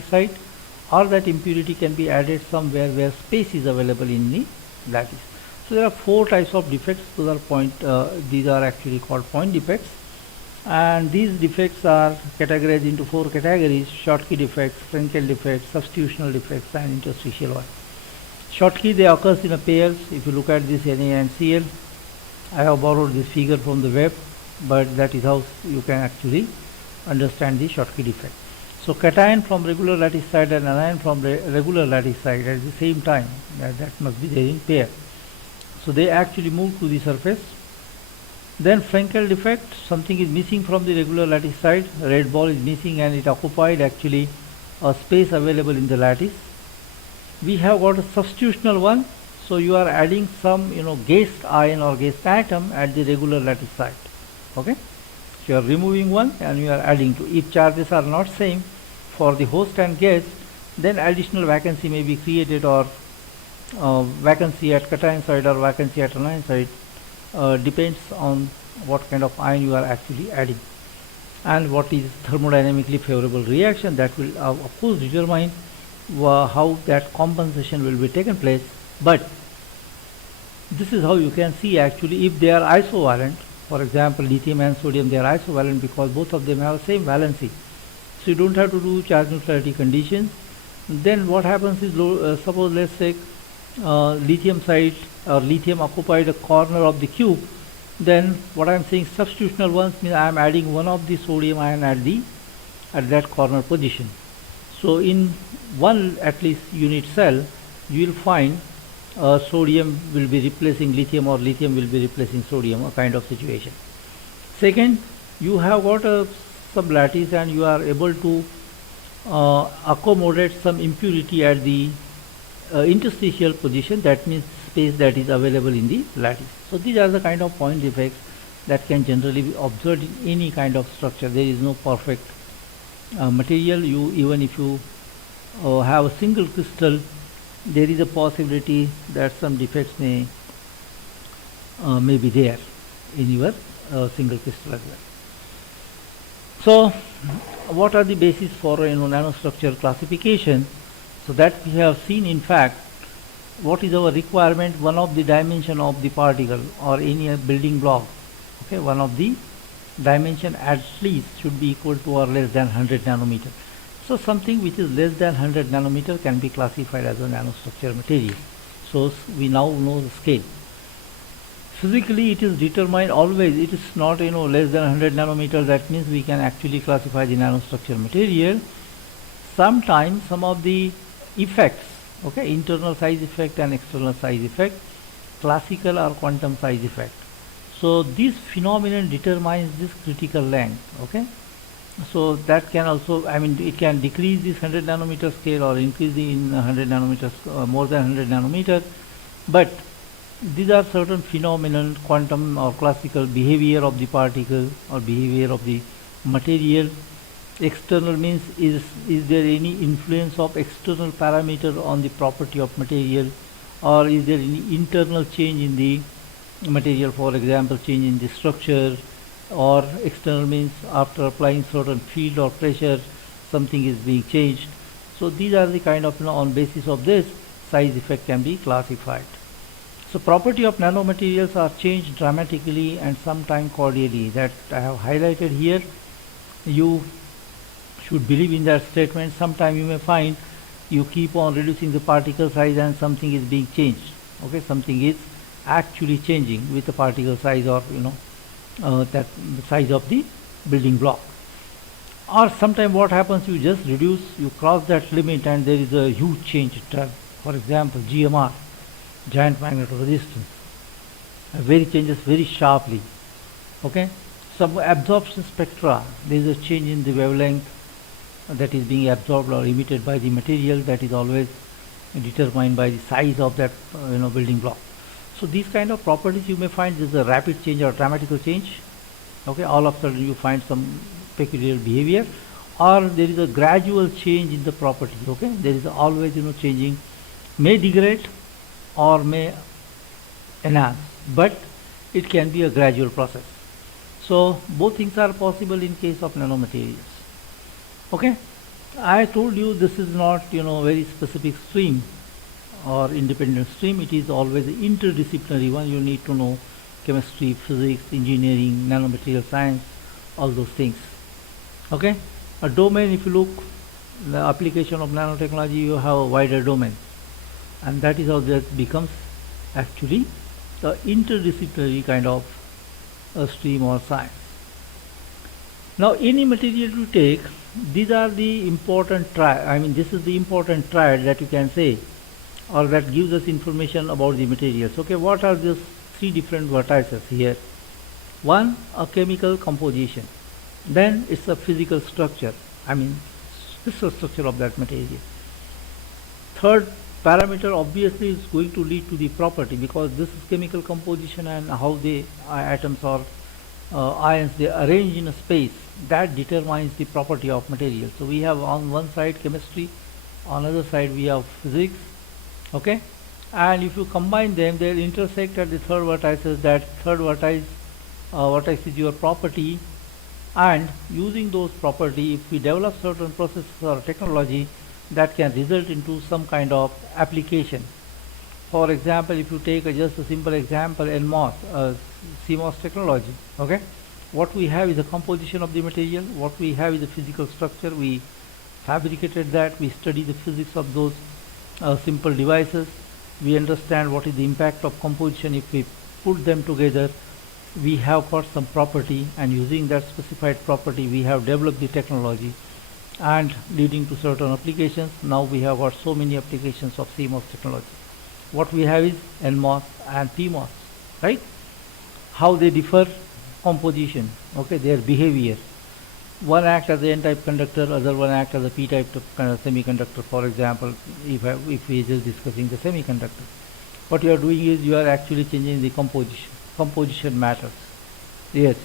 site, or that impurity can be added somewhere where space is available in the lattice. So there are four types of defects. These are actually called point defects, and these defects are categorized into four categories: Schottky defects, Frenkel defects, substitutional defects, and interstitial one. Schottky, they occurs in a pairs. If you look at this Na and Cl, I have borrowed this figure from the web, but that is how you can actually understand the Schottky defect. So cation from regular lattice side and anion from regular lattice side at the same time, that must be there in pair. So they actually move to the surface. Then Frenkel defect, something is missing from the regular lattice side, red ball is missing and it occupied actually a space available in the lattice. We have got a substitutional one, so you are adding some guest ion or guest atom at the regular lattice side. Okay, so you are removing one and you are adding two. If charges are not same for the host and guest, then additional vacancy may be created, or vacancy at cation side or vacancy at anion side, depends on what kind of ion you are actually adding and what is thermodynamically favorable reaction. That will of course determine how that compensation will be taken place. But this is how you can see actually if they are isovalent. For example, lithium and sodium, they are isovalent because both of them have the same valency, so you don't have to do charge neutrality conditions. Then what happens is, suppose let's say lithium side or lithium occupied a corner of the cube, then what I am saying, substitutional ones means I am adding one of the sodium ion at that corner position. So in one at least unit cell, you will find sodium will be replacing lithium or lithium will be replacing sodium, a kind of situation. Second, you have got a sublattice and you are able to accommodate some impurity at the interstitial position, that means space that is available in the lattice. So these are the kind of point defects that can generally be observed in any kind of structure. There is no perfect material. Even if you have a single crystal, there is a possibility that some defects may be there in your single crystal as well. So what are the basis for nanostructure classification? So that we have seen, in fact, what is our requirement. One of the dimension of the particle or any building block, okay, one of the dimension at least should be equal to or less than 100 nanometer. So something which is less than 100 nanometer can be classified as a nanostructure material. So we now know the scale. Physically it is determined always, it is not less than 100 nanometer, that means we can actually classify the nanostructure material. Sometimes some of the effects, okay, internal size effect and external size effect, classical or quantum size effect. So this phenomenon determines this critical length, okay. So that can also, it can decrease this 100 nanometer scale or increase in 100 nanometers, more than 100 nanometer. But these are certain phenomenon, quantum or classical behavior of the particle or behavior of the material. External means is there any influence of external parameter on the property of material, or is there any internal change in the material, for example change in the structure. Or external means after applying certain field or pressure something is being changed. So these are the kind of on basis of this size effect can be classified. So property of nanomaterials are changed dramatically and sometimes cordially, that I have highlighted here. You should believe in that statement. Sometime you may find you keep on reducing the particle size and something is being changed, okay, something is actually changing with the particle size or that size of the building block. Or sometime what happens, you just reduce, you cross that limit and there is a huge change. For example, GMR, giant magnetic resistance, changes very sharply, okay. Some absorption spectra, there is a change in the wavelength that is being absorbed or emitted by the material, that is always determined by the size of that building block. So these kind of properties you may find there is a rapid change or dramatical change, okay. All of a sudden you find some peculiar behavior, or there is a gradual change in the property, okay. There is always changing, may degrade or may enhance, but it can be a gradual process. So both things are possible in case of nanomaterials, okay. I told you this is not, very specific stream or independent stream. It is always an interdisciplinary one. You need to know chemistry, physics, engineering, nanomaterial science, all those things. Okay? A domain, if you look, the application of nanotechnology, you have a wider domain. And that is how that becomes actually the interdisciplinary kind of a stream or science. Now, any material you take, these are the important this is the important triad that you can say, or that gives us information about the materials. Okay, what are these three different vertices here? One, a chemical composition. Then it's a physical structure, crystal structure of that material. Third parameter obviously is going to lead to the property, because this is chemical composition and how the atoms or ions they arrange in a space, that determines the property of material. So we have on one side chemistry, on the other side we have physics. Okay, and if you combine them, they'll intersect at the third vertices. That third vertex is your property, and using those property, if we develop certain processes or technology, that can result into some kind of application. For example, if you take just a simple example, NMOS, CMOS technology. Okay, what we have is the composition of the material, what we have is the physical structure. We fabricated that, we study the physics of those simple devices. We understand what is the impact of composition. If we put them together, we have got some property, and using that specified property we have developed the technology and leading to certain applications. Now we have got so many applications of CMOS technology. What we have is NMOS and PMOS, right? How they differ? Composition, okay, their behavior. One acts as the n-type conductor, other one acts as a p-type semiconductor. For example, if we are just discussing the semiconductor, what you are doing is you are actually changing the composition. Composition matters. Yes.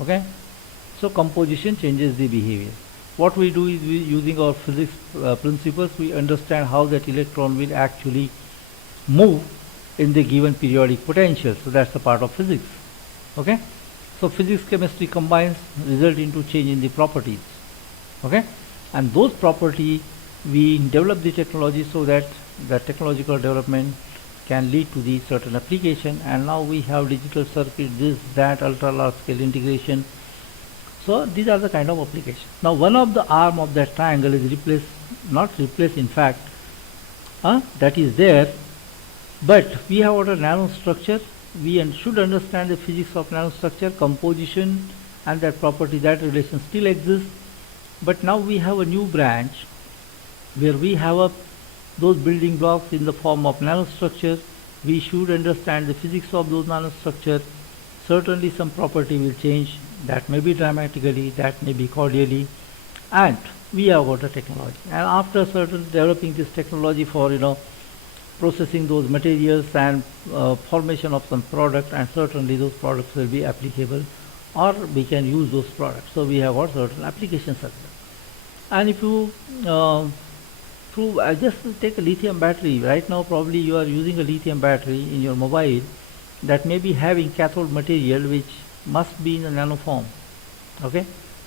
Okay. So composition changes the behavior. What we do is, using our physics principles, we understand how that electron will actually move in the given periodic potential. So that's a part of physics. Okay. So physics chemistry combines, result into change in the properties. Okay, and those properties we develop the technology so that the technological development can lead to the certain application. And now we have digital circuit, this, that, ultra large scale integration. So these are the kind of applications. Now one of the arm of that triangle is replaced, not replaced in fact, that is there, but we have a nanostructure. We should understand the physics of nanostructure, composition, and that property, that relation still exists. But now we have a new branch where we have those building blocks in the form of nanostructure. We should understand the physics of those nanostructure. Certainly some property will change. That may be dramatically, that may be cordially, and we have got a technology. And after certain developing this technology for processing those materials and formation of some product, and certainly those products will be applicable, or we can use those products. So we have got certain applications as well. And if you just take a lithium battery, right now probably you are using a lithium battery in your mobile that may be having cathode material which must be in a nano form. Okay,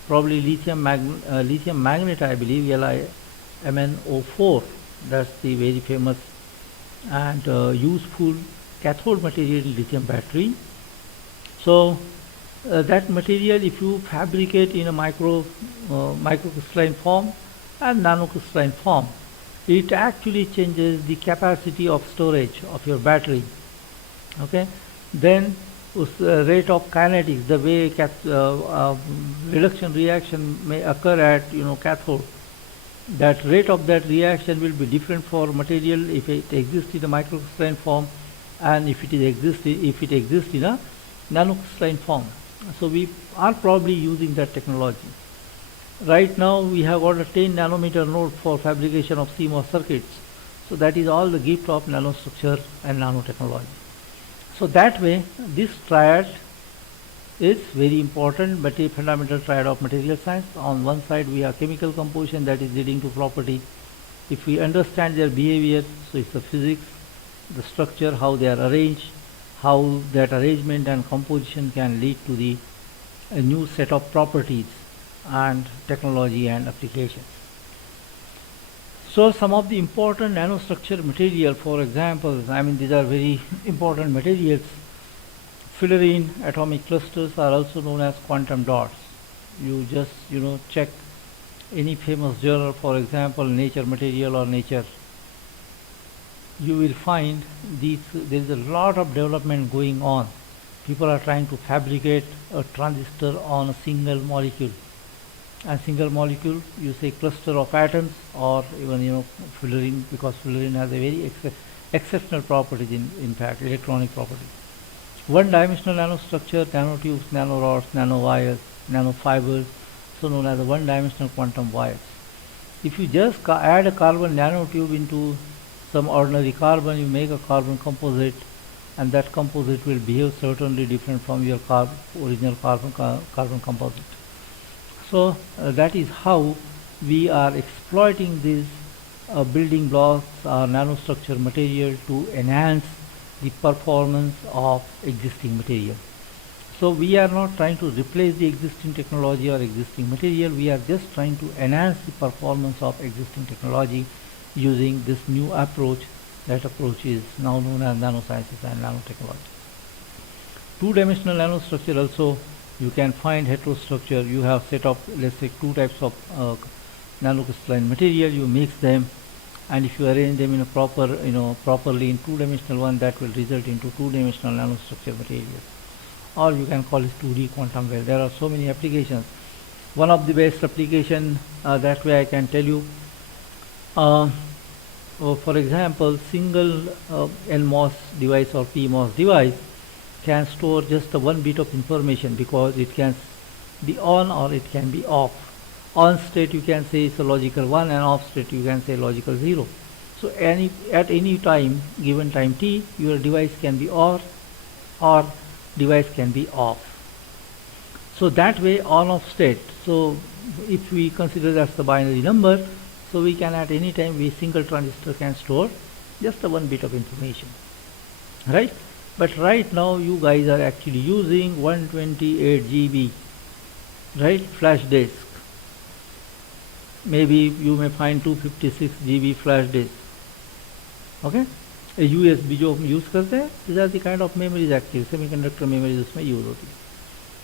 probably lithium magnet, I believe, LiMnO4. That's the very famous and useful cathode material in lithium battery. So that material, if you fabricate in a microcrystalline form and nanocrystalline form, it actually changes the capacity of storage of your battery. Okay, then rate of kinetics, the way reduction reaction may occur at cathode, that rate of that reaction will be different for material if it exists in a microcrystalline form and if it exists in a nanocrystalline form. So we are probably using that technology. Right now we have got a 10 nanometer node for fabrication of CMOS circuits. So that is all the gift of nanostructure and nanotechnology. So that way this triad is very important, but a fundamental triad of material science. On one side we have chemical composition that is leading to property. If we understand their behavior, so it's the physics, the structure, how they are arranged, how that arrangement and composition can lead to a new set of properties. and technology and applications. So some of the important nanostructure material, for example, these are very important materials. Fullerene atomic clusters are also known as quantum dots. You just check any famous journal, for example Nature Material or Nature, you will find there is a lot of development going on. People are trying to fabricate a transistor on a single molecule. And single molecule, you say cluster of atoms, or even fullerene, because fullerene has a very exceptional properties, in fact electronic properties. One dimensional nanostructure, nanotubes, nanorods, nanowires, nanofibers, so known as the one dimensional quantum wires. If you just add a carbon nanotube into some ordinary carbon, you make a carbon composite, and that composite will behave certainly different from your original carbon composite. So that is how we are exploiting these building blocks or nanostructure material to enhance the performance of existing material. So we are not trying to replace the existing technology or existing material, we are just trying to enhance the performance of existing technology using this new approach. That approach is now known as nanosciences and nanotechnology. Two-dimensional nanostructure also, you can find heterostructure. You have set up, let's say, two types of nanocrystalline material, you mix them, and if you arrange them in a properly in two-dimensional one, that will result into two-dimensional nanostructure materials, or you can call it 2D quantum well. There are so many applications. One of the best application that way I can tell you, for example, single NMOS device or PMOS device can store just one bit of information, because it can be on or it can be off. On state you can say it's a logical 1, and off state you can say logical 0. So at any time, given time t, your device can be on or device can be off. So that way on off state, so if we consider that's the binary number, so we can at any time, we single transistor can store just the one bit of information, right? But right now you guys are actually using 128 GB, right, flash disk. Maybe you may find 256 GB flash disk, okay? A USB जो हम use करते हैं, these are the kind of memories actually, semiconductor memories उसमें use होती है.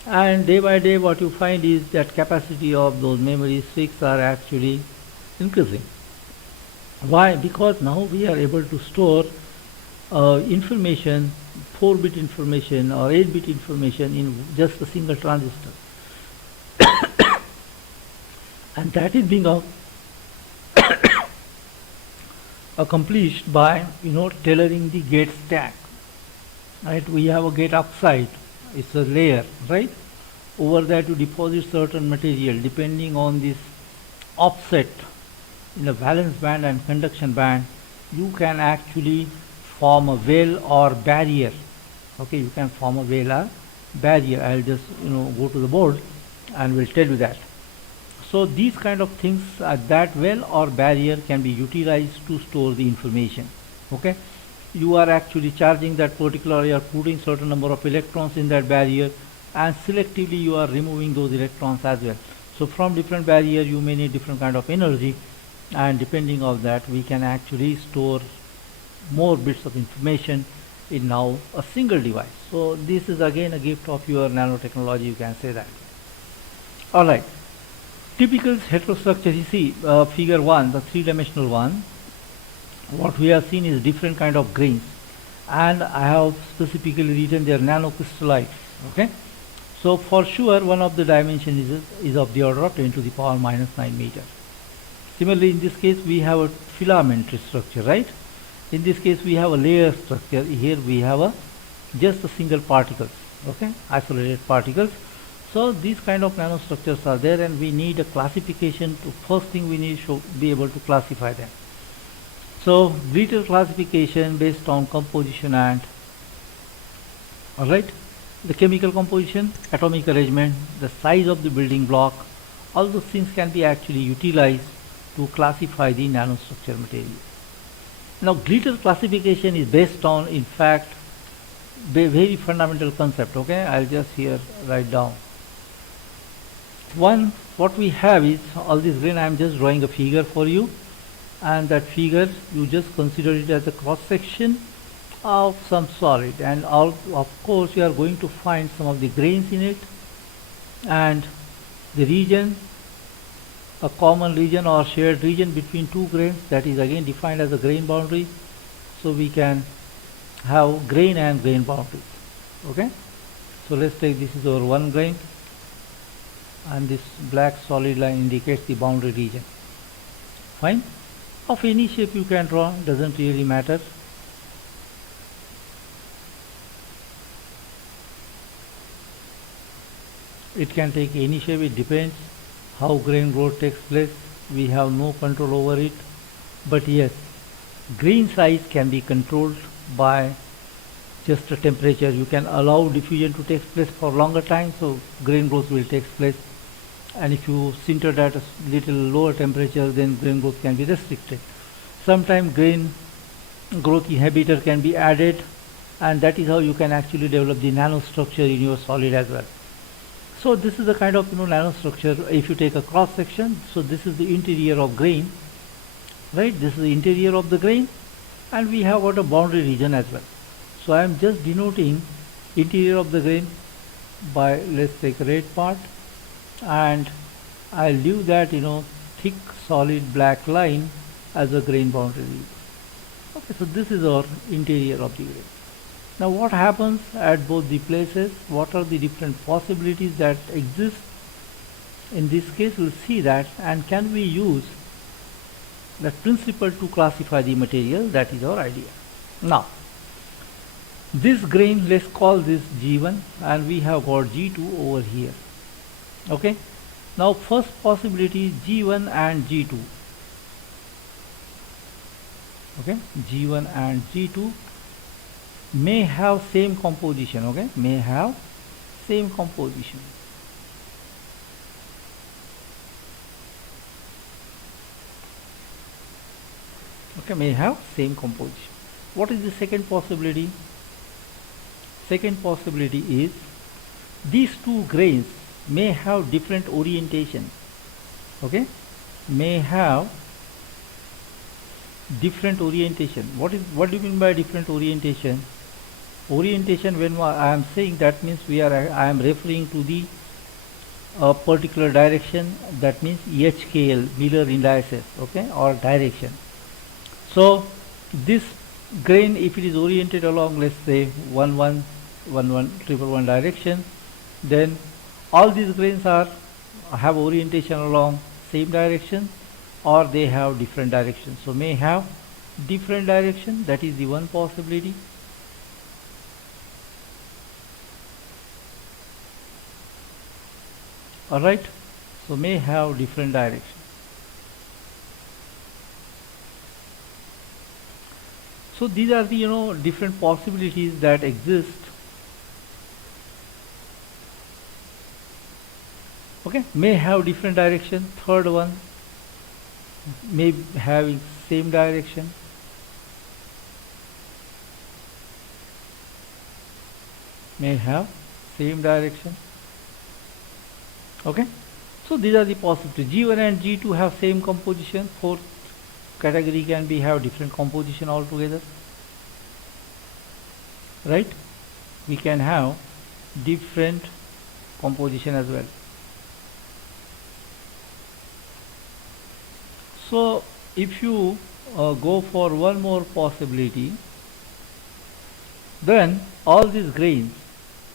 And day by day what you find is that capacity of those memory sticks are actually increasing. Why? Because now we are able to store information, 4-bit information or 8-bit information in just a single transistor. And that is being accomplished by tailoring the gate stack, right? We have a gate oxide, it's a layer, right? Over that you deposit certain material depending on this offset in the valence band and conduction band. You can actually form a veil or barrier. Okay, you can form a veil or barrier. I'll just go to the board and will tell you that. So these kind of things, that veil or barrier can be utilized to store the information. Okay, you are actually charging that particular, you are putting certain number of electrons in that barrier, and selectively you are removing those electrons as well. So from different barrier you may need different kind of energy, and depending on that we can actually store more bits of information in now a single device. So this is again a gift of your nanotechnology, you can say that. Alright, typical heterostructure, you see figure 1, the 3-dimensional one, what we have seen is different kind of grains, and I have specifically written their nanocrystallites. Okay, so for sure one of the dimension is of the order of 10 to the power minus 9 meter. Similarly, in this case we have a filamentary structure, right? In this case we have a layer structure. Here we have just a single particles, okay, isolated particles. So these kind of nanostructures are there, and we need a classification. To first thing we need to be able to classify them. So detailed classification based on composition and the chemical composition, atomic arrangement, the size of the building block, all those things can be actually utilized to classify the nanostructure material. Now glitter classification is based on, in fact, very fundamental concept. Okay, I'll just here write down. One, what we have is all this grain. I am just drawing a figure for you, and that figure you just consider it as a cross section of some solid, and all, of course you are going to find some of the grains in it, and the region, a common region or shared region between two grains, that is again defined as a grain boundary. So we can have grain and grain boundaries. Okay, so let's take this is our one grain, and this black solid line indicates the boundary region. Fine, of any shape you can draw, doesn't really matter. It can take any shape, it depends how grain growth takes place. We have no control over it, but yes, grain size can be controlled by just a temperature. You can allow diffusion to take place for longer time, so grain growth will take place, and if you sinter at a little lower temperature, then grain growth can be restricted. Sometimes grain growth inhibitor can be added, and that is how you can actually develop the nanostructure in your solid as well. So this is the kind of nanostructure. If you take a cross section, so this is the interior of grain, right? This is the interior of the grain, and we have got a boundary region as well. So I am just denoting interior of the grain by, let's take a red part, and I'll leave that thick solid black line as a grain boundary. Okay, so this is our interior of the grain. Now what happens at both the places? What are the different possibilities that exist? In this case we'll see that, and can we use that principle to classify the material? That is our idea. Now this grain, let's call this G1, and we have got G2 over here. Okay, now first possibility is G1 and G2. Okay, G1 and G2 may have same composition. Okay, may have same composition. Okay, may have same composition. What is the second possibility? Second possibility is these two grains may have different orientation. Okay, may have different orientation. What do you mean by different orientation? Orientation, when I am saying, that means I am referring to the particular direction. That means HKL, Miller indices, okay, or direction. So this grain, if it is oriented along, let's say 1 1 1 1 1 1 direction, then all these grains have orientation along same direction, or they have different directions. So may have different direction. That is the one possibility. Alright, so may have different direction. So these are the different possibilities that exist. Okay, may have different direction. Third one, may having same direction. May have same direction. Okay, so these are the possibilities. G1 and G2 have same composition. Fourth category can be have different composition altogether. Right? We can have different composition as well. So if you go for one more possibility, then all these grains,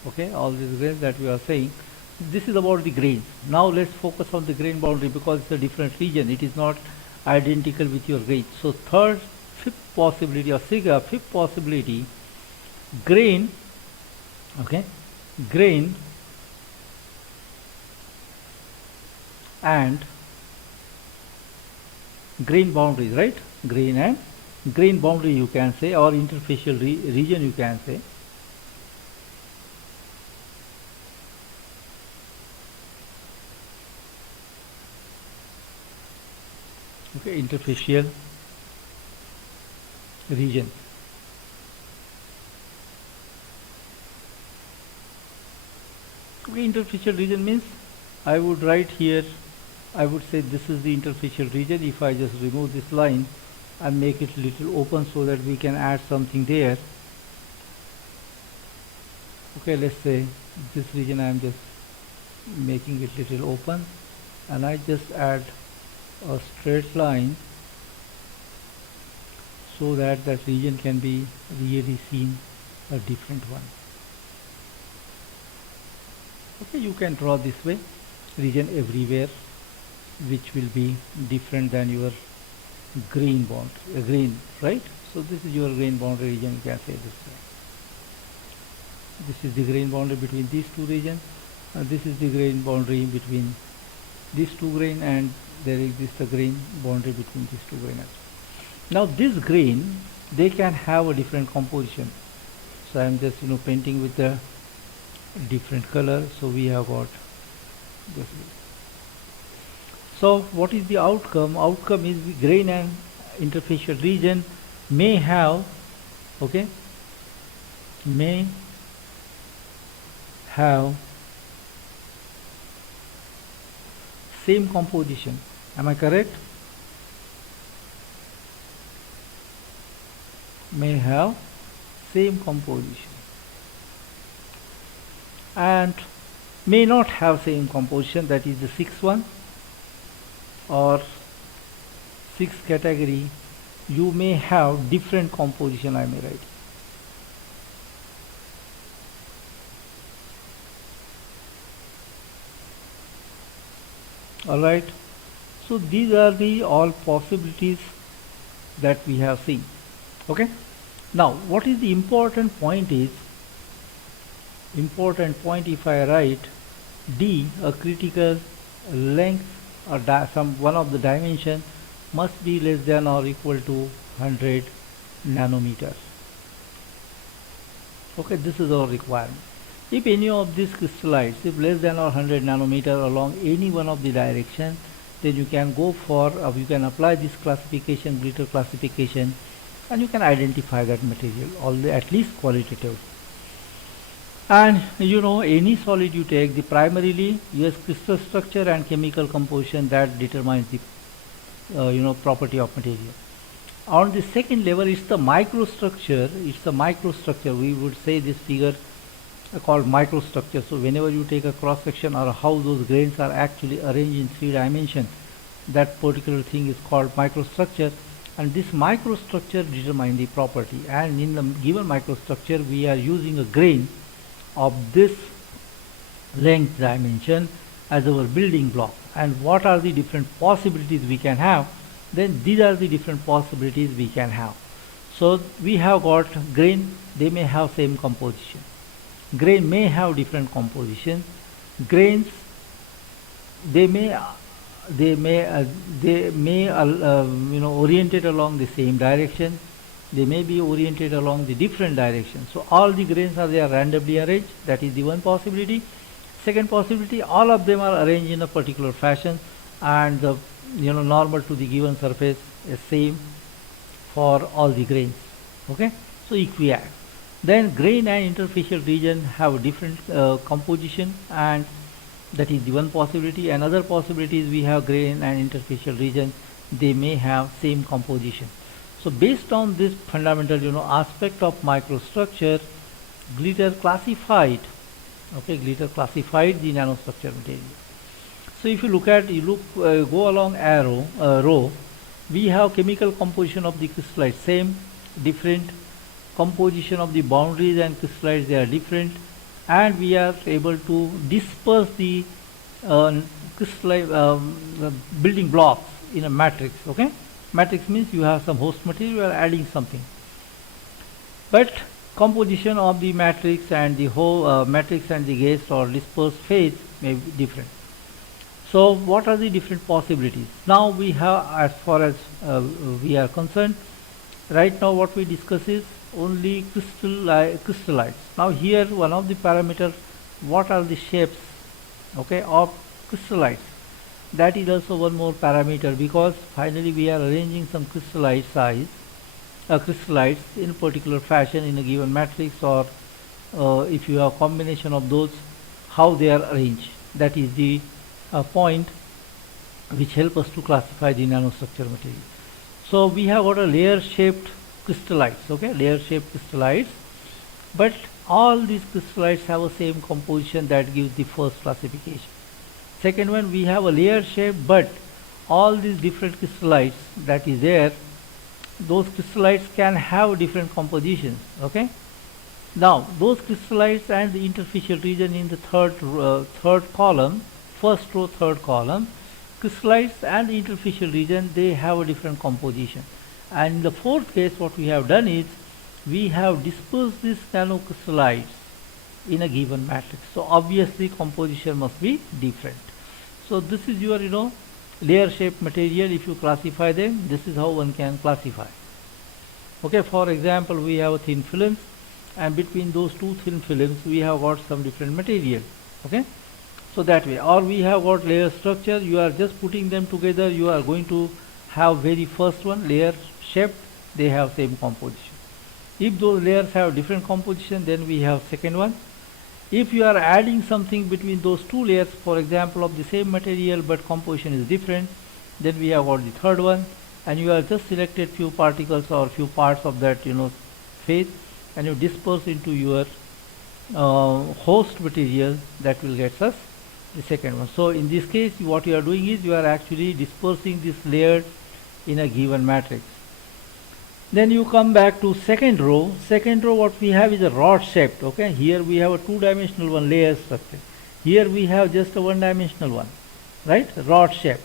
okay, all these grains that we are saying, this is about the grains. Now let's focus on the grain boundary, because it's a different region. It is not identical with your grain. So fifth possibility, or fifth possibility, grain, okay, grain and grain boundaries, right? Grain and grain boundary you can say, or interfacial region you can say. Okay, interfacial region. Okay, interfacial region means I would write here, I would say this is the interfacial region. If I just remove this line and make it little open so that we can add something there. Okay, let's say this region I am just making it little open, and I just add a straight line so that that region can be really seen a different one. Okay, you can draw this way, region everywhere, which will be different than your green boundary, green, right? So this is your green boundary region, you can say this way. This is the green boundary between these two regions, and this is the green boundary between these two grain, and there exists a green boundary between these two grain. Now this grain, they can have a different composition. So I am just painting with a different color. So we have got this. So what is the outcome? Outcome is the grain and interfacial region may have, okay, may have same composition. Am I correct? May have same composition and may not have same composition, that is the sixth one or sixth category. You may have different composition, I may write. Alright, so these are the all possibilities that we have seen. Okay, now what is the important point is, important point, if I write D, a critical length or some one of the dimension must be less than or equal to 100 nanometers. Okay, this is our requirement. If any of these crystallites, if less than or 100 nanometer along any one of the direction, then you can go for, you can apply this classification, glitter classification, and you can identify that material, although at least qualitative. And any solid you take, the primarily yes, crystal structure and chemical composition that determines the property of material. On the second level, it's the microstructure. It's the microstructure. We would say this figure called microstructure. So whenever you take a cross section or how those grains are actually arranged in 3 dimensions, that particular thing is called microstructure, and this microstructure determines the property. And in the given microstructure, we are using a grain of this length dimension as our building block. And what are the different possibilities we can have? Then these are the different possibilities we can have. So we have got grain, they may have same composition. Grain may have different composition. Grains, they may oriented along the same direction. They may be oriented along the different directions. So all the grains are there randomly arranged. That is the one possibility. Second possibility, all of them are arranged in a particular fashion, and the normal to the given surface is same for all the grains. Okay, so equiact. Then grain and interfacial region have a different composition, and that is the one possibility. Another possibility is we have grain and interfacial region, they may have same composition. So based on this fundamental aspect of microstructure, Glitter classified the nanostructure material. So if you look at, go along arrow row, we have chemical composition of the crystallite same, different composition of the boundaries and crystallites, they are different, and we are able to disperse the crystallite building blocks in a matrix. Okay, matrix means you have some host material, you are adding something, but composition of the matrix and the whole matrix and the guest or dispersed phase may be different. So what are the different possibilities? Now we have, as far as we are concerned, right now what we discuss is only crystallites. Now here one of the parameters, what are the shapes, okay, of crystallites. That is also one more parameter, because finally we are arranging some crystallite size, crystallites in a particular fashion in a given matrix, or if you have combination of those, how they are arranged. That is the point which help us to classify the nanostructure material. So we have got a layer shaped crystallites, okay, layer shaped crystallites, but all these crystallites have the same composition that gives the first classification. Second one, we have a layer shape, but all these different crystallites that is there, those crystallites can have different compositions, okay. Now those crystallites and the interfacial region in the third column, first row, third column, crystallites and the interfacial region, they have a different composition. And in the fourth case, what we have done is we have dispersed these nanocrystallites in a given matrix. So obviously composition must be different. So this is your layer shaped material. If you classify them, this is how one can classify. Okay, for example, we have thin films, and between those two thin films we have got some different material. Okay, so that way, or we have got layer structure, you are just putting them together, you are going to have very first one layer shaped, they have same composition. If those layers have different composition, then we have second one. If you are adding something between those two layers, for example of the same material but composition is different, then we have got the third one. And you have just selected few particles or few parts of that phase, and you disperse into your host material, that will get us the second one. So in this case, what you are doing is you are actually dispersing this layer in a given matrix. Then you come back to second row. Second row, what we have is a rod shaped. Okay, here we have a two-dimensional one layer structure. Here we have just a one-dimensional one, right? Rod shape.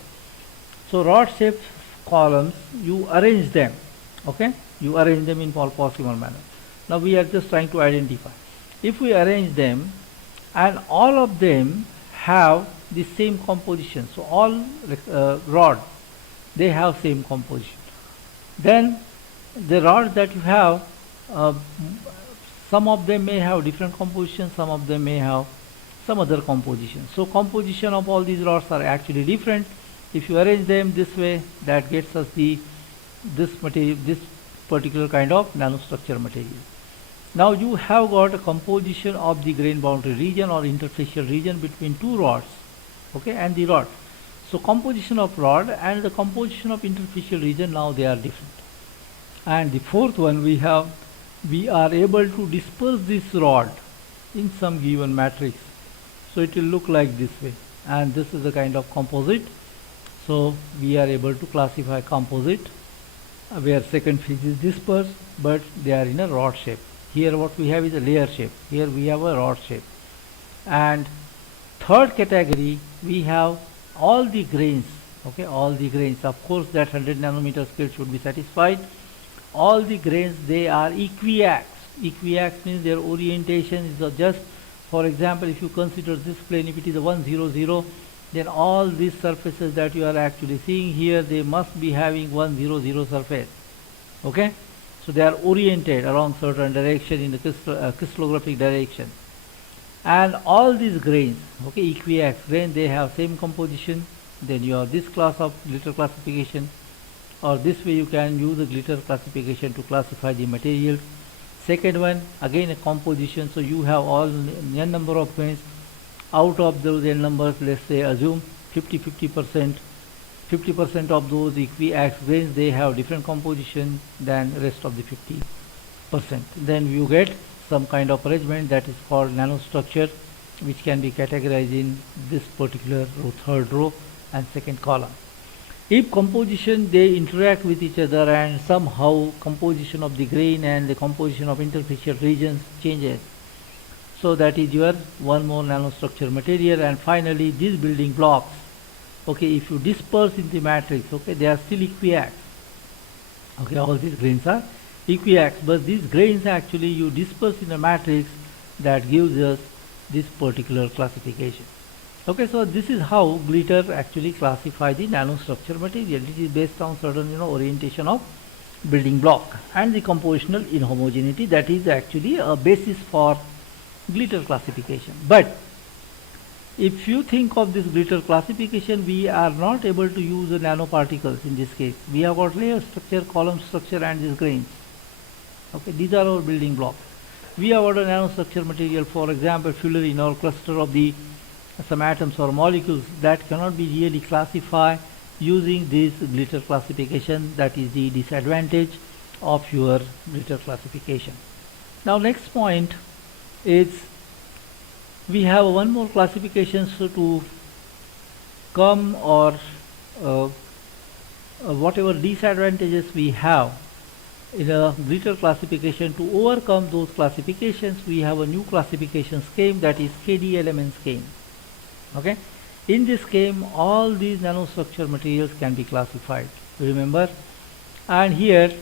So rod shaped columns, you arrange them. Okay, you arrange them in all possible manner. Now we are just trying to identify. If we arrange them, and all of them have the same composition, so all rod, they have same composition. Then the rods that you have, some of them may have different composition, some of them may have some other composition. So composition of all these rods are actually different. If you arrange them this way, that gets us this material, this particular kind of nanostructure material. Now you have got a composition of the grain boundary region or interfacial region between two rods, okay, and the rod. So composition of rod and the composition of interfacial region, now they are different. And the fourth one, we are able to disperse this rod in some given matrix. So it will look like this way, and this is a kind of composite. So we are able to classify composite where second phase is dispersed, but they are in a rod shape. Here what we have is a layer shape. Here we have a rod shape. And third category, we have all the grains. Okay, all the grains. Of course, that 100 nanometer scale should be satisfied. All the grains, they are equiax. Equiax means their orientation is just, for example, if you consider this plane, if it is a 100, then all these surfaces that you are actually seeing here, they must be having 100 surface. Okay, so they are oriented around certain direction in the crystallographic direction. And all these grains, okay, equiax grain, they have same composition. Then you have this class of glitter classification, or this way you can use the glitter classification to classify the materials. Second one, again a composition, so you have all n number of grains. Out of those n numbers, let's say assume 50% of those equiax grains, they have different composition than rest of the 50%. Then you get some kind of arrangement that is called nanostructure, which can be categorized in this particular row, third row and second column. If composition, they interact with each other and somehow composition of the grain and the composition of interfacial regions changes, so that is your one more nanostructure material. And finally these building blocks, okay, if you disperse in the matrix, okay, they are still equiax. Okay, all these grains are equiax, but these grains actually you disperse in a matrix, that gives us this particular classification. Okay, so this is how glitter actually classify the nanostructure material. It is based on certain orientation of building block and the compositional inhomogeneity. That is actually a basis for glitter classification. But if you think of this glitter classification, we are not able to use the nanoparticles in this case. We have got layer structure, column structure and these grains. Okay, these are our building blocks. We have got a nanostructure material, for example, fullerene or cluster of the some atoms or molecules that cannot be really classified using this glitter classification. That is the disadvantage of your glitter classification. Now next point is we have one more classification so to come or whatever disadvantages we have in a glitter classification. To overcome those classifications, we have a new classification scheme, that is KD element scheme. Okay, in this scheme all these nanostructure materials can be classified, remember. And here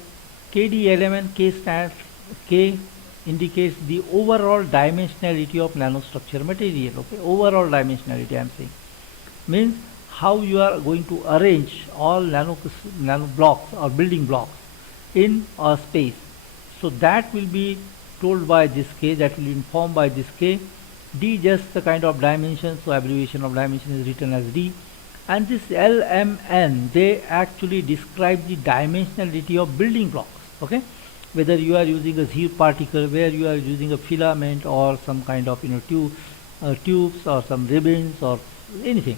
KD element, K indicates the overall dimensionality of nanostructure material. Okay, overall dimensionality I am saying means how you are going to arrange all nano blocks or building blocks in a space. So that will be told by this K, that will be informed by this K. D just the kind of dimension, so abbreviation of dimension is written as D. And this L, M, N, they actually describe the dimensionality of building blocks. Okay, whether you are using a zero particle, where you are using a filament or some kind of tubes or some ribbons or anything.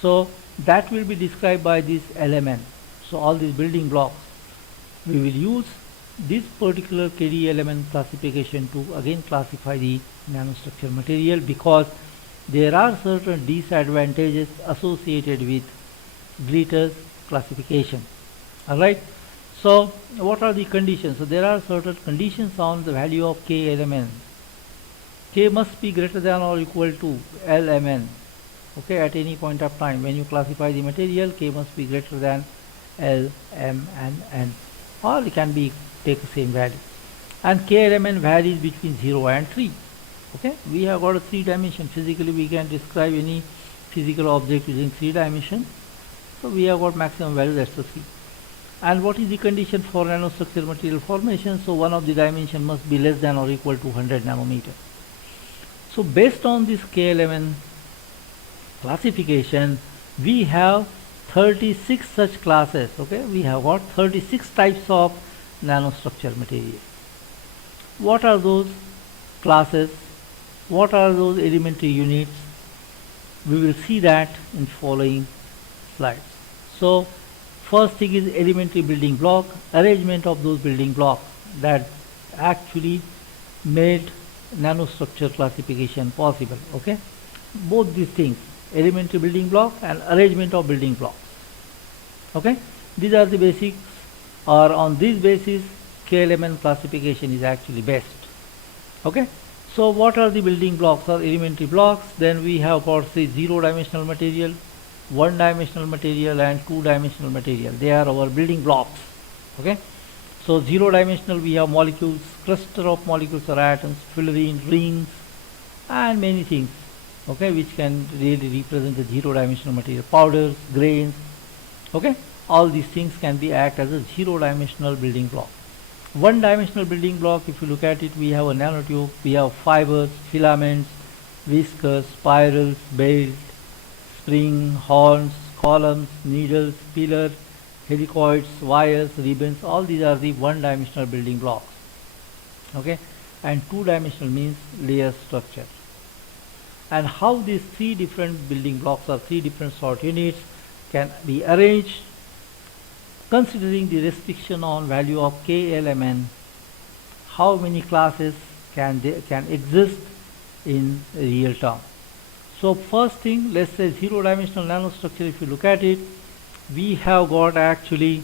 So that will be described by this element. So all these building blocks, we will use this particular KD element classification to again classify the nanostructure material, because there are certain disadvantages associated with glitters classification. Alright, so what are the conditions? So there are certain conditions on the value of K element. K must be greater than or equal to Lmn. Okay, at any point of time when you classify the material, K must be greater than L, M and N, or it can be take the same value. And K element varies between 0 and 3. Okay, we have got a 3 dimension. Physically we can describe any physical object using 3 dimension. So we have got maximum value, that's the 3. And what is the condition for nanostructure material formation? So one of the dimension must be less than or equal to 100 nanometer. So based on this K element classification, we have 36 such classes. Okay, we have got 36 types of nanostructure material. What are those classes? What are those elementary units? We will see that in following slides. So first thing is elementary building block, arrangement of those building blocks that actually made nanostructure classification possible. Okay, both these things, elementary building block and arrangement of building blocks. Okay, these are the basics, or on this basis K element classification is actually best. Okay, so what are the building blocks or elementary blocks? Then we have got, say, 0 dimensional material, 1 dimensional material and 2 dimensional material. They are our building blocks. Okay, so 0 dimensional we have molecules, cluster of molecules or atoms, fullerene, rings and many things, okay, which can really represent the 0 dimensional material, powders, grains. Okay, all these things can be act as a 0 dimensional building block. 1 dimensional building block, if you look at it, we have a nanotube, we have fibers, filaments, whiskers, spirals, belt, spring, horns, columns, needles, pillar, helicoids, wires, ribbons. All these are the 1 dimensional building blocks. Okay, and 2 dimensional means layer structure. And how these 3 different building blocks or 3 different sort units can be arranged, considering the restriction on value of K element, how many classes can exist in real term. So first thing, let's say 0 dimensional nanostructure, if you look at it, we have got actually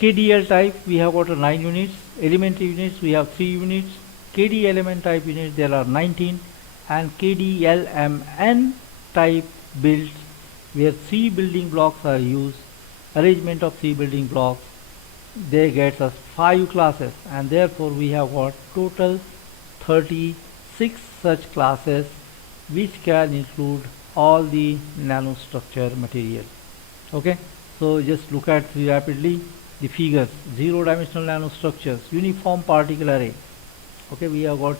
KDL type, we have got 9 units, elementary units we have 3 units, KD element type units there are 19, and KDLMN type built where 3 building blocks are used, arrangement of 3 building blocks, they get us 5 classes, and therefore we have got total 36 such classes which can include all the nanostructure material. Okay, so just look at rapidly the figures. 0 dimensional nanostructures, uniform particle array. Okay, we have got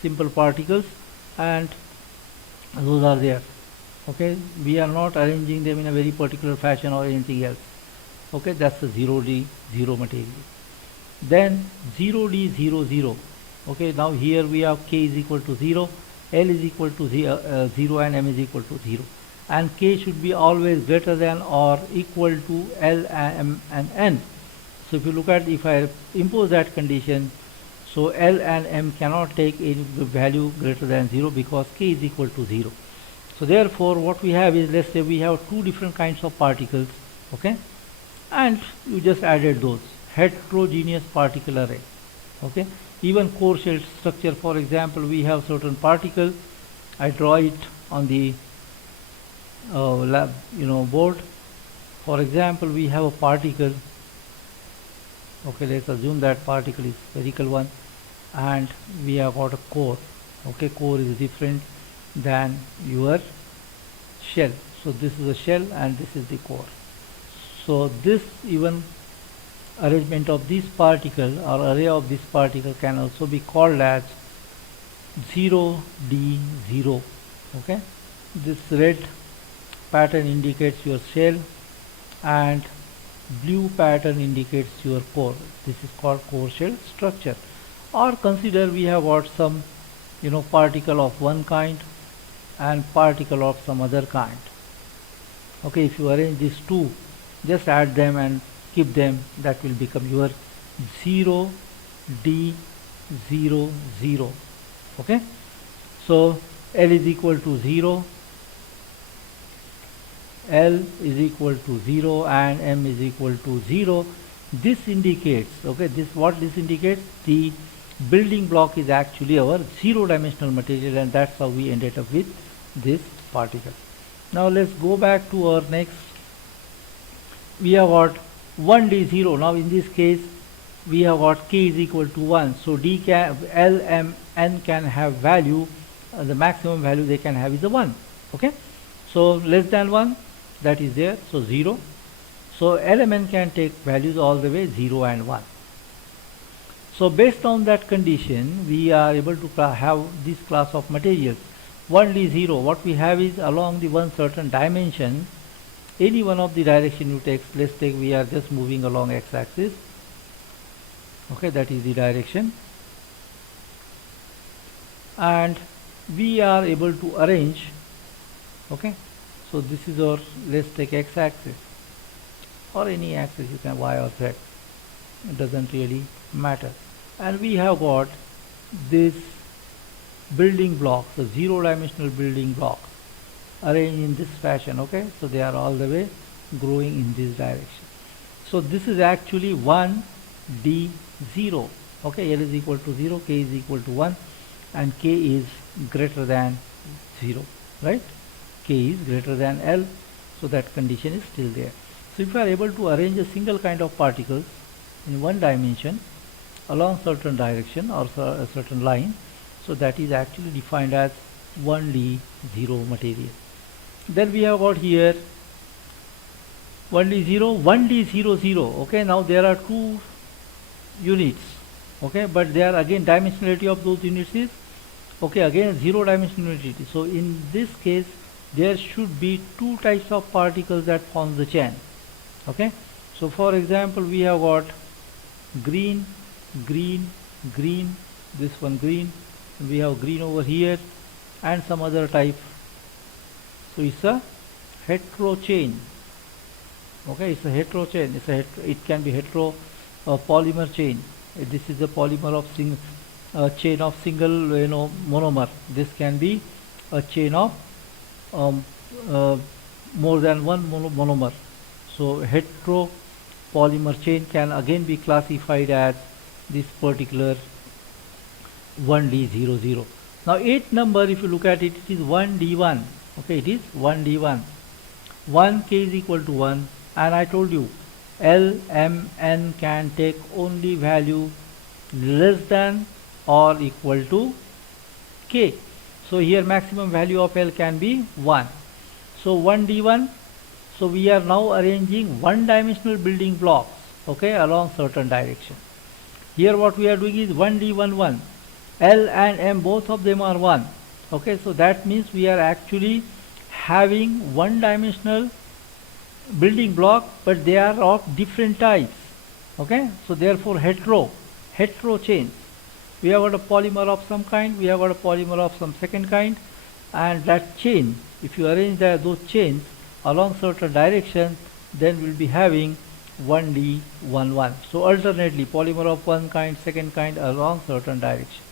simple particles and those are there. Okay, we are not arranging them in a very particular fashion or anything else. Okay, that's the 0D 0 material. Then 0D 0 0. Okay, now here we have K is equal to 0, L is equal to 0 and M is equal to 0, and K should be always greater than or equal to L, M and N. So if you look at, if I impose that condition, so L and M cannot take any value greater than 0 because K is equal to 0. So therefore what we have is, let's say we have two different kinds of particles, okay, and you just added those, heterogeneous particle array, okay. Even core shell structure, for example, we have certain particle, I draw it on the board. For example, we have a particle, okay, let's assume that particle is spherical one, and we have got a core, okay. Core is different than your shell, so this is a shell and this is the core. So this even arrangement of this particle or array of this particle can also be called as 0D0, okay. This red pattern indicates your shell and blue pattern indicates your core. This is called core shell structure. Or consider we have got some particle of one kind and particle of some other kind, okay. If you arrange these two, just add them and keep them, that will become your 0D00, okay. So L is equal to 0, L is equal to 0 and M is equal to 0. This indicates, okay, what this indicates, the building block is actually our zero dimensional material, and that's how we ended up with this particle. Now let's go back to our next. We have got 1D0. Now in this case we have got K is equal to 1, so L, M, N can have value, the maximum value they can have is a 1, okay. So less than 1, that is there, so 0. So element can take values all the way 0 and 1. So based on that condition, we are able to have this class of materials. 1D0, what we have is along the one certain dimension, any one of the direction you take, let's take we are just moving along x-axis, okay, that is the direction, and we are able to arrange, okay. So this is our, let's take x-axis or any axis, you can y or z, it doesn't really matter, and we have got this building blocks, the zero dimensional building blocks arranged in this fashion, okay. So they are all the way growing in this direction. So this is actually 1D0, okay. L is equal to 0, K is equal to 1, and K is greater than 0, right. K is greater than L, so that condition is still there. So if you are able to arrange a single kind of particles in one dimension along certain direction or a certain line, so that is actually defined as 1D0 material. Then we have got here 1D0, 1D00, okay. Now there are two units, okay, but they are again dimensionality of those units is, okay, again zero dimensionality. So in this case there should be two types of particles that form the chain, okay. So for example, we have got green, green, green, this one green, we have green over here, and some other type. So it's a hetero chain, okay. It's a hetero chain. It can be hetero polymer chain. This is a polymer of chain of single monomer. This can be a chain of more than one monomer. So hetero polymer chain can again be classified as this particular 1D00. Now 8th number, if you look at it, it is 1D1, okay. It is 1D1, 1 K is equal to 1, and I told you L, M, N can take only value less than or equal to K. So here maximum value of L can be 1. So 1D1, so we are now arranging one dimensional building blocks, okay, along certain direction. Here what we are doing is 1D11, L and M, both of them are 1, okay. So that means we are actually having one dimensional building block, but they are of different types, okay. So therefore hetero chains. We have got a polymer of some kind, we have got a polymer of some second kind, and that chain, if you arrange those chains along certain direction, then we'll be having 1D, 1, 1. So alternately, polymer of one kind, second kind along certain direction.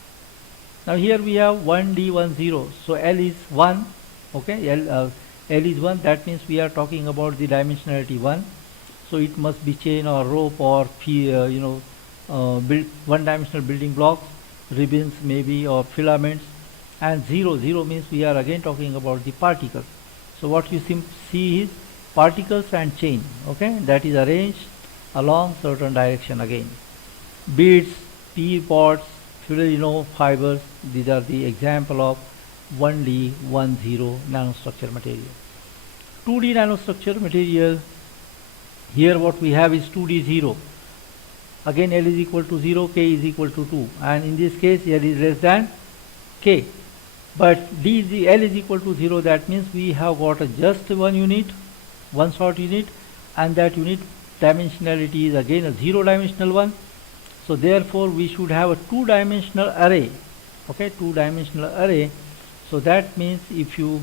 Now here we have 1D, 1, 0. So L is 1, okay, L is 1, that means we are talking about the dimensionality 1. So it must be chain or rope or one-dimensional building blocks, ribbons maybe, or filaments. And 0 means we are again talking about the particles. So what you see is particles and chain, okay, that is arranged along certain direction again. Beads, pea pods, fibrino fibers, these are the example of 1D, 1, 0 nanostructure material. 2D nanostructure material, here what we have is 2D 0. Again L is equal to 0, K is equal to 2, and in this case L is less than K. But L is equal to 0, that means we have got just one unit, one short unit, and that unit dimensionality is again a 0-dimensional one. So therefore we should have a 2-dimensional array, okay, 2-dimensional array. So that means if you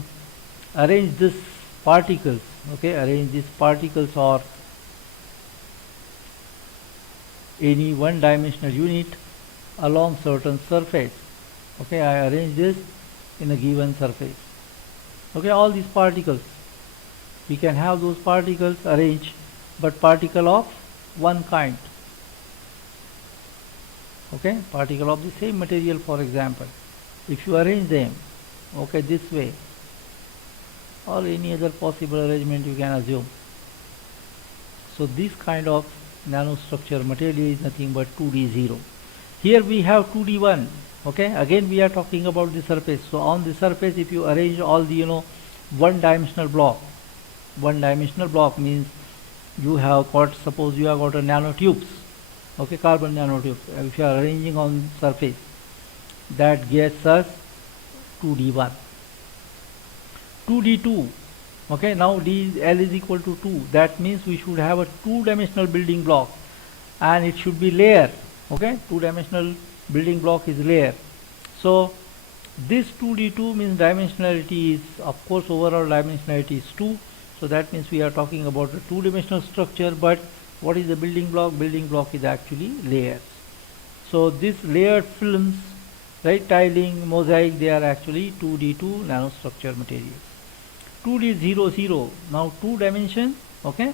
arrange this particles, okay, arrange these particles or any one-dimensional unit along certain surface, okay, I arrange this in a given surface, okay, all these particles, we can have those particles arranged, but particle of one kind, okay, particle of the same material, for example, if you arrange them, okay, this way, or any other possible arrangement you can assume. So this kind of nanostructure material is nothing but 2D 0. Here we have 2D 1, okay, again we are talking about the surface. So on the surface, if you arrange all the one-dimensional block means you have got, suppose you have got a nanotubes, okay, carbon nanotubes. If you are arranging on surface, that gets us 2D 1. 2D 2, okay, now L is equal to 2, that means we should have a 2-dimensional building block, and it should be layer, okay, 2-dimensional building block is layer. So this 2D2 means dimensionality is, of course, overall dimensionality is 2. So that means we are talking about a 2-dimensional structure, but what is the building block? Building block is actually layers. So these layered films, right, tiling, mosaic, they are actually 2D2 nanostructure materials. 2D 0, 0, now 2 dimension, okay.